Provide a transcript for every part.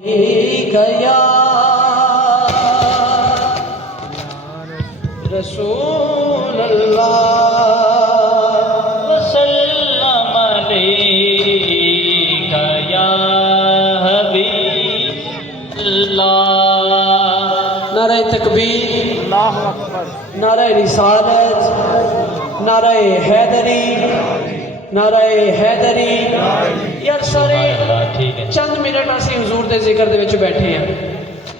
गया रसूल अल्लाह वसल्लम अलैका या हबीब अल्लाह। नारे तकबीर, अल्लाहु अकबर, नारे रिसालत, नारे हैदरी, नारे हैदरी। यार सारे चंद मिनट असीं हुजूर दे जिक्र दे विच बैठे हैं।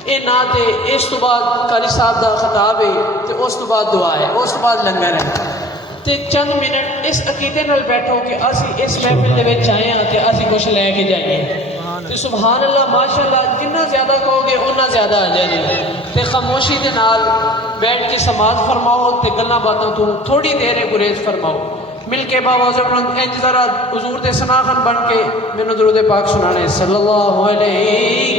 ये ना तो इस तो बाद कारी साहब का खिताब है, तो उस तो बाद दुआ है, उस तो बाद लंगर है। तो चंद मिनट इस अकीदे नाल बैठो कि असीं इस महफिल दे विच आए हैं तो असीं कुछ लैके जाइए। तो सुभान अल्लाह माशाअल्लाह, जिन्ना ज़्यादा कहोगे उन्ना ज़्यादा आ जाए। तो खामोशी के नाल बैठ के समाज फरमाओ, तो गल्लां बातों तो थोड़ी देर गुरेज फरमाओ। मिल के बाबा इंज जरा हुजूर दे सनाखन बन के मैनू दुरूद पाक सुनाने सल्लल्लाहु अलैहि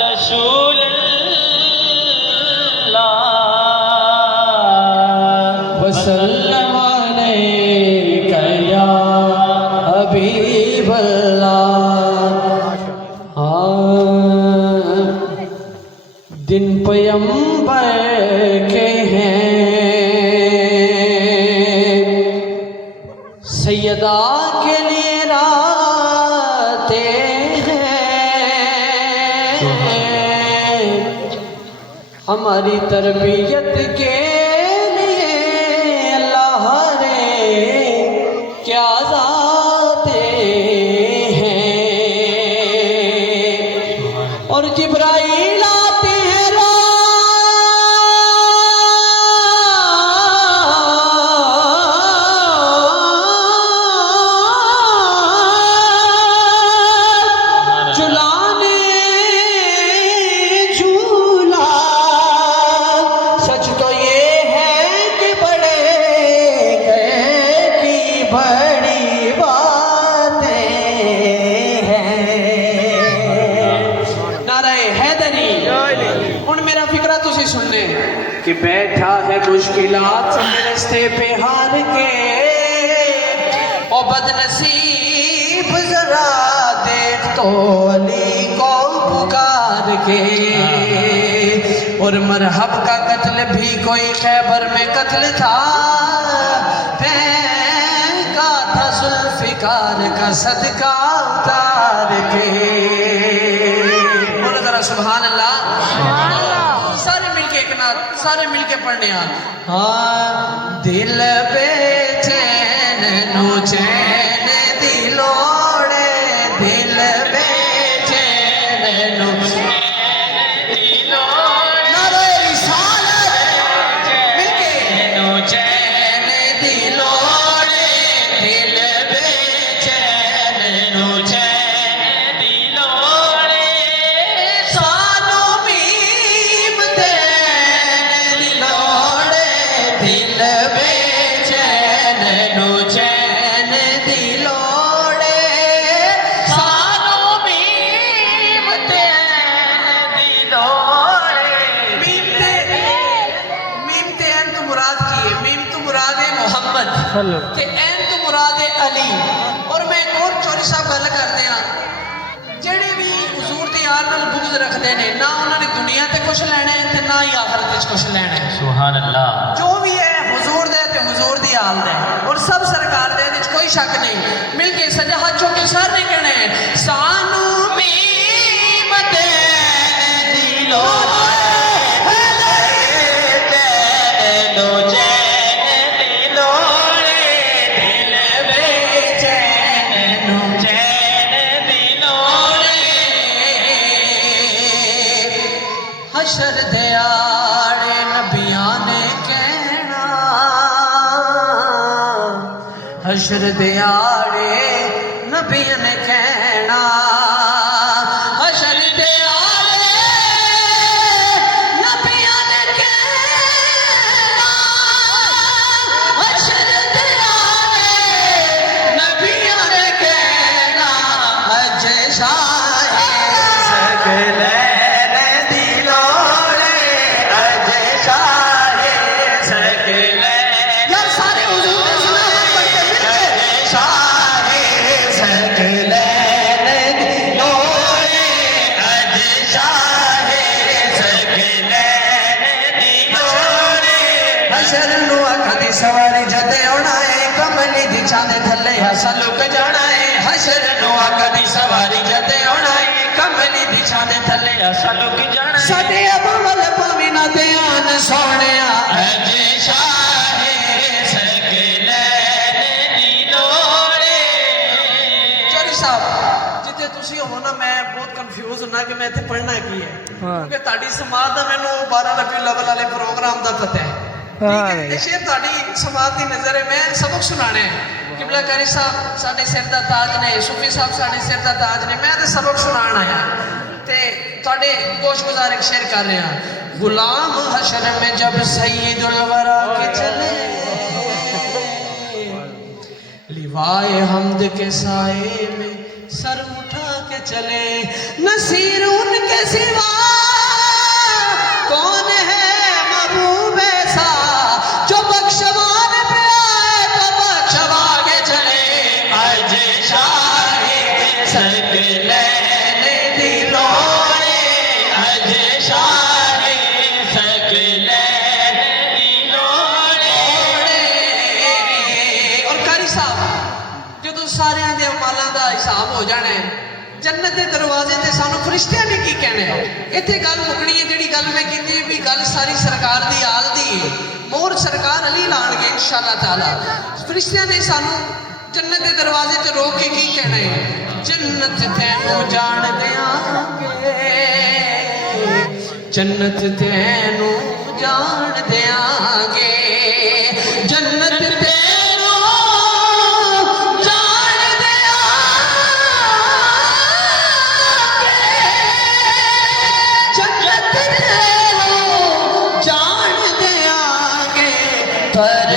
रसूल अल्लाह वसल्लम अलैका या हबीब अल्लाह। दिन पैगंबर के हैं, सैयदा के लिए रातें हैं, हमारी तरबियत के लिए अल्लाह ने क्या ज़ातें हैं। और जिब्राईल कि बैठा है मुश्किलात रास्ते पे हार के, और बदनसीब जरा देख तो अली को पुकार के। और मरहब का कत्ल भी कोई खैबर में कत्ल था, फेंका था जुल्फिकार का सदका उतार के। बोलो जरा सुभान अल्लाह। सारे मिलके पढ़ने हाँ। दिल बेचैन नु चैन दिलोड़े, दिल बेचैन नु चैन दिलोड़े, नारे रिसालत मिलके नु चैन दिलोड़े, दिल बेचैन नु चैन दिलोड़े, सानो मीम दे दिल बेचैन नु चैन दिलोड़े, सानो मीम तेन दिलोड़े। मीम ते एन तो मुराद की है, मीम तो मुराद है मोहम्मद ते एन तो मुराद है अली। और मैं एक और चौरी साहब गल करते हैं, जेड़े भी हुजूर दी यार नाल बुग़्ज़ रखते हैं ना, उन्होंने दुनिया ते कुछ लेना है ते ना ही आखिरत विच कुछ लेना है। सुभान अल्लाह। जो भी है हुजूर दे ते हुजूर दी आल दे, और सब सरकार दे, कोई शक नहीं। मिल के सजा हाथ चुक के सर नहीं कहने सानू मीम दे दिलोड़े, हशर दे आड़े नबियां ने कहना, हशर दे आड़े नबियां ने कहना, हशर दे आड़े नबियां ने कहना, हशर दे आड़े नबियां ने कहना, अजय शाह सगले सारे हुजूर सवारी जदे आना है कमली दी छांदे थले हसा लुक जाना है हशर नु आकदी सवारी जदे आना है कमली दी छांदे थले हसा लुक जाना है साडे अबवल पविना ध्यान सोहणिया अजे शाहे सकले दी लोड़े। चौधरी साहब जिथे तुसी हो ना मैं बहुत कंफ्यूज होना कि मैं इथे पढ़ना की है क्योंकि ताड़ी समाज दा मैनू 12 रबीउल अव्वल वाले प्रोग्राम दा पता है। शेर ताड़ी समाज की नजर है मैं सबक सुनाने किबला कारी साहब साडे सिर दा ताज ने सूफी साहब साडे सिर दा ताज ने मैं तो सबक सुनान आया ते ताड़े गोशगुजार एक शेर कर रहा गुलाम हशर में जब सैयदुल वरा के चले लिवाए हमद के साए में सर उठा के चले नसीर उनके सिवा कौन है महबूब ऐसा जो बख्शवान पे आए तो बख्शवा के चले आज शाहे सकले दी लोड़े आज शाहे सकले दी लोड़े। और कारी साहब जो सारे दे अमालां दा हिसाब हो जाना है जन्नत के दरवाजे ते सानू फरिश्तियां ने की कहना है इत्थे गल मुकनी है जिहड़ी गल मैं कीती भी गल सारी सरकार दी आल दी है मोर सरकार अली लाणगे इंशाअल्लाह ताला फरिश्तियां ने सानू जन्नत के दरवाजे ते रोक के की कहना है जन्नत तैनू जान देंगे जन्नत तैनू जान देंगे जन्नत तैनू जान देंगे जन्नत तैनू जान देंगे पर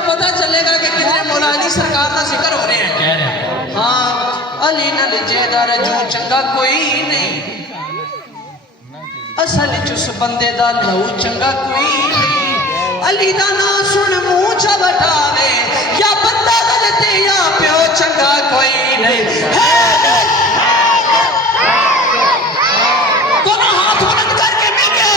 पता चलेगा कि कितने मौलाना सरकार का जिक्र हो रहे हैं। हाँ अली नल जेदार जो चंगा कोई नहीं असल चुस बंदे दा लहू चंगा कोई नहीं अली दा ना सुन मुंह च बटावे या बंदा गलती या प्यो चंगा कोई नहीं दोनों हाथ बुलंद करके मिले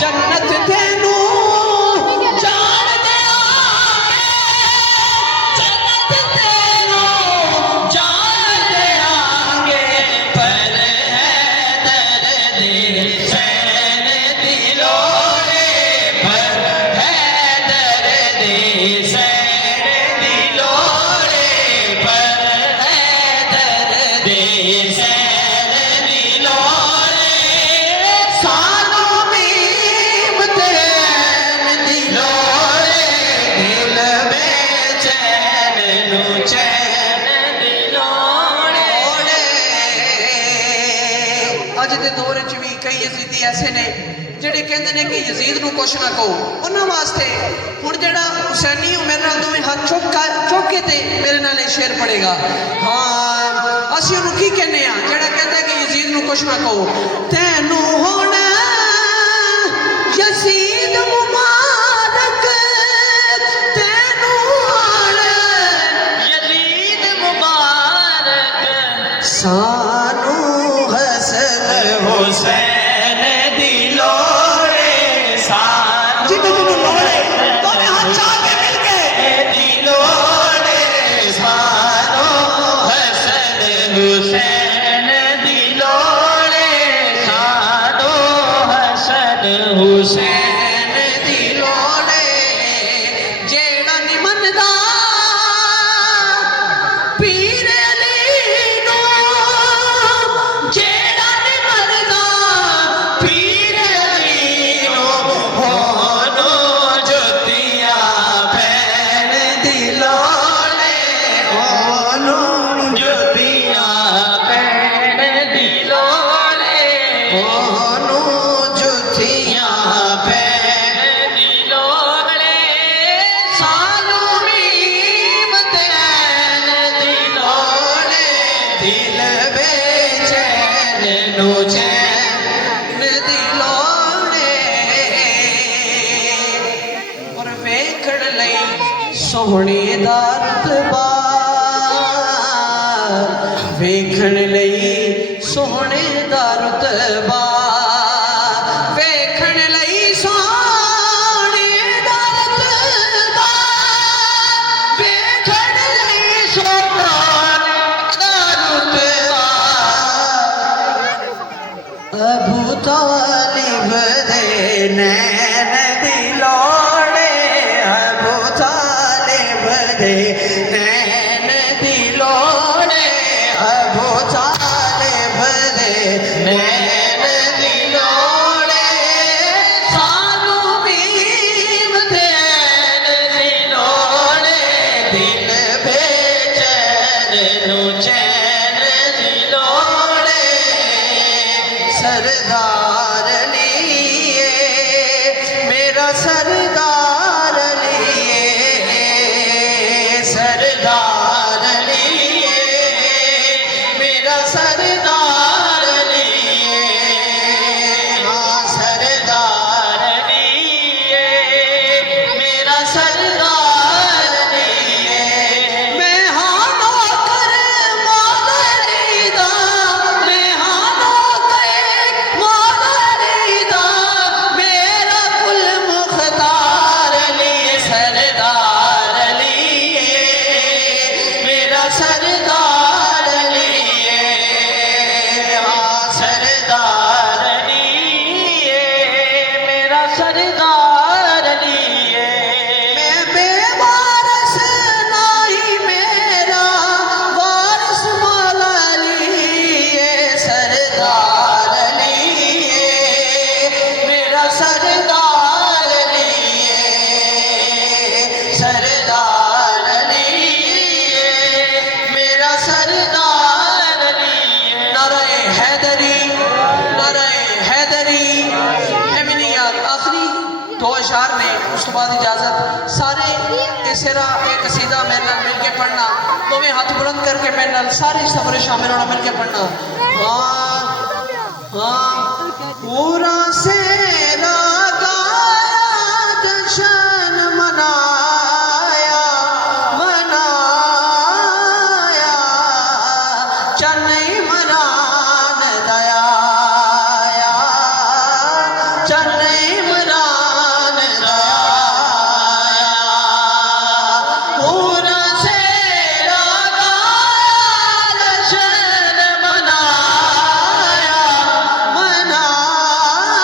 जन्नत तेनू जान देंगे जन्नत तेनू जान देंगे पर है दर्द सैन दिलोरे पर है दर्द सैन दिलोरे पर है दर्द सैन दिलोरे सानू मीम तेन दिलोरे दिल बेचैन नू चैन दिलोरे। अज दे दौर च भी कई यजीदी ऐसे ने ਜਿਹੜੇ ਕਹਿੰਦੇ ਨੇ ਕਿ ਯਜ਼ੀਦ ਨੂੰ ਕੁਛ ਨਾ ਕਹੋ ਉਹਨਾਂ ਵਾਸਤੇ ਹੁਣ ਜਿਹੜਾ ਹੁਸੈਨੀ ਮੇਰੇ ਨਾਲ ਦੋਵੇਂ ਹੱਥ ਚੁੱਕ ਕੇ ਤੇ ਮੇਰੇ ਨਾਲ ਇਹ ਸ਼ੇਰ ਪੜੇਗਾ। ਹਾਂ ਅਸੀਂ ਉਹਨੂੰ ਕੀ ਕਹਿੰਦੇ ਆ ਜਿਹੜਾ ਕਹਿੰਦਾ ਕਿ ਯਜ਼ੀਦ ਨੂੰ ਕੁਛ ਨਾ ਕਹੋ ਤੈਨੂੰ ਹੁਣ ਯਜ਼ੀਦ ਮੁਬਾਰਕ ਤੈਨੂੰ ਹੁਣ ਯਜ਼ੀਦ ਮੁਬਾਰਕ ਸਾਨੂੰ ਹਸਨ ओनू जुथियां पे दिलोड़े सानू मीम तेन दिलोड़े दिल बेचैन नू चैन दिलोड़े और वेखण लई सोहणे दा रुतबा वेखण लई सोहणे दा रुतबा वेखण लई सोहणे दा रुतबा वेखण लई सोहणे दा रुतबा अबू तालिब दे नैन दिलोड़े अबू तालिब दे नैन दिलोड़े अबू तालिब दे नैन दिलोड़े सानू मीम देन दिलोड़े दिल बेचैन नू चैन दिलोड़े सरदार लिए मेरा सरदार लिए सरदार लिए मेरा सरदार लिए हाँ सरदार लिए मेरा सरदार लिए मैं हाँ नौकर मौलवीदा मैं हाँ नौकर मौलवीदा मेरा कुल मुख्तार लिए सरदार लिए मेरा सरदार लिए हाँ सरदार लिए मेरा सरदार लिए मैं बेवारस नहीं मेरा वारस मौला लिए सरदार लिए मेरा सरदार लिए सरदार लिए मेरा सरदार लिए नारे हैदरी एमिनी यार आखिरी दो अशार ने उस तो बाद इजाजत सारे तेरा एक कसीदा मेरे नाल मिल के पढ़ना दोवें हाथ बुलंद करके मेरे नाल सारे सफर शामिल होना मिल के पढ़ना हाँ हाँ पूरा सेरा गाया जश्न मनाया मनाया चन्नई मरान दयाया चन्नई मरान दयाया पूरा सेरा गाया जश्न मनाया मनाया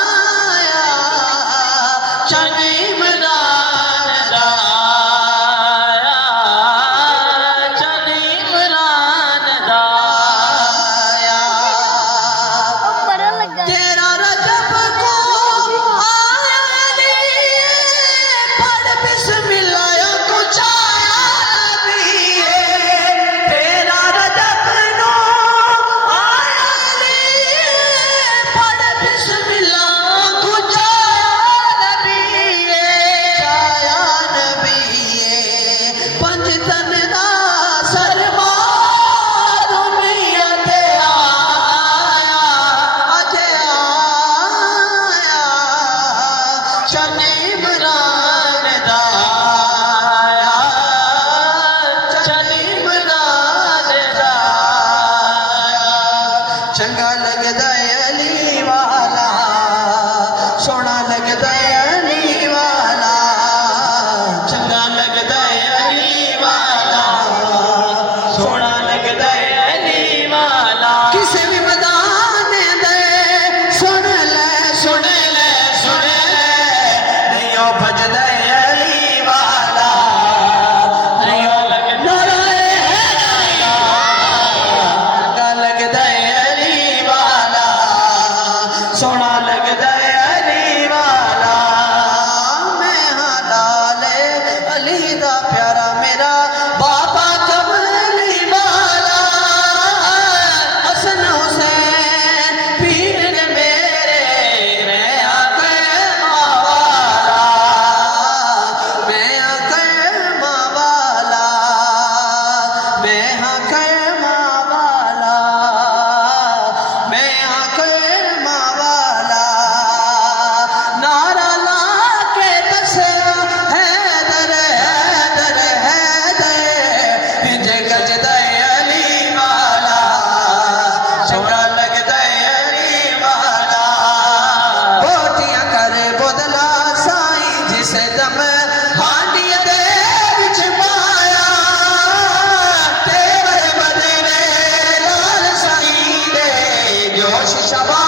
বেশি শাবাশ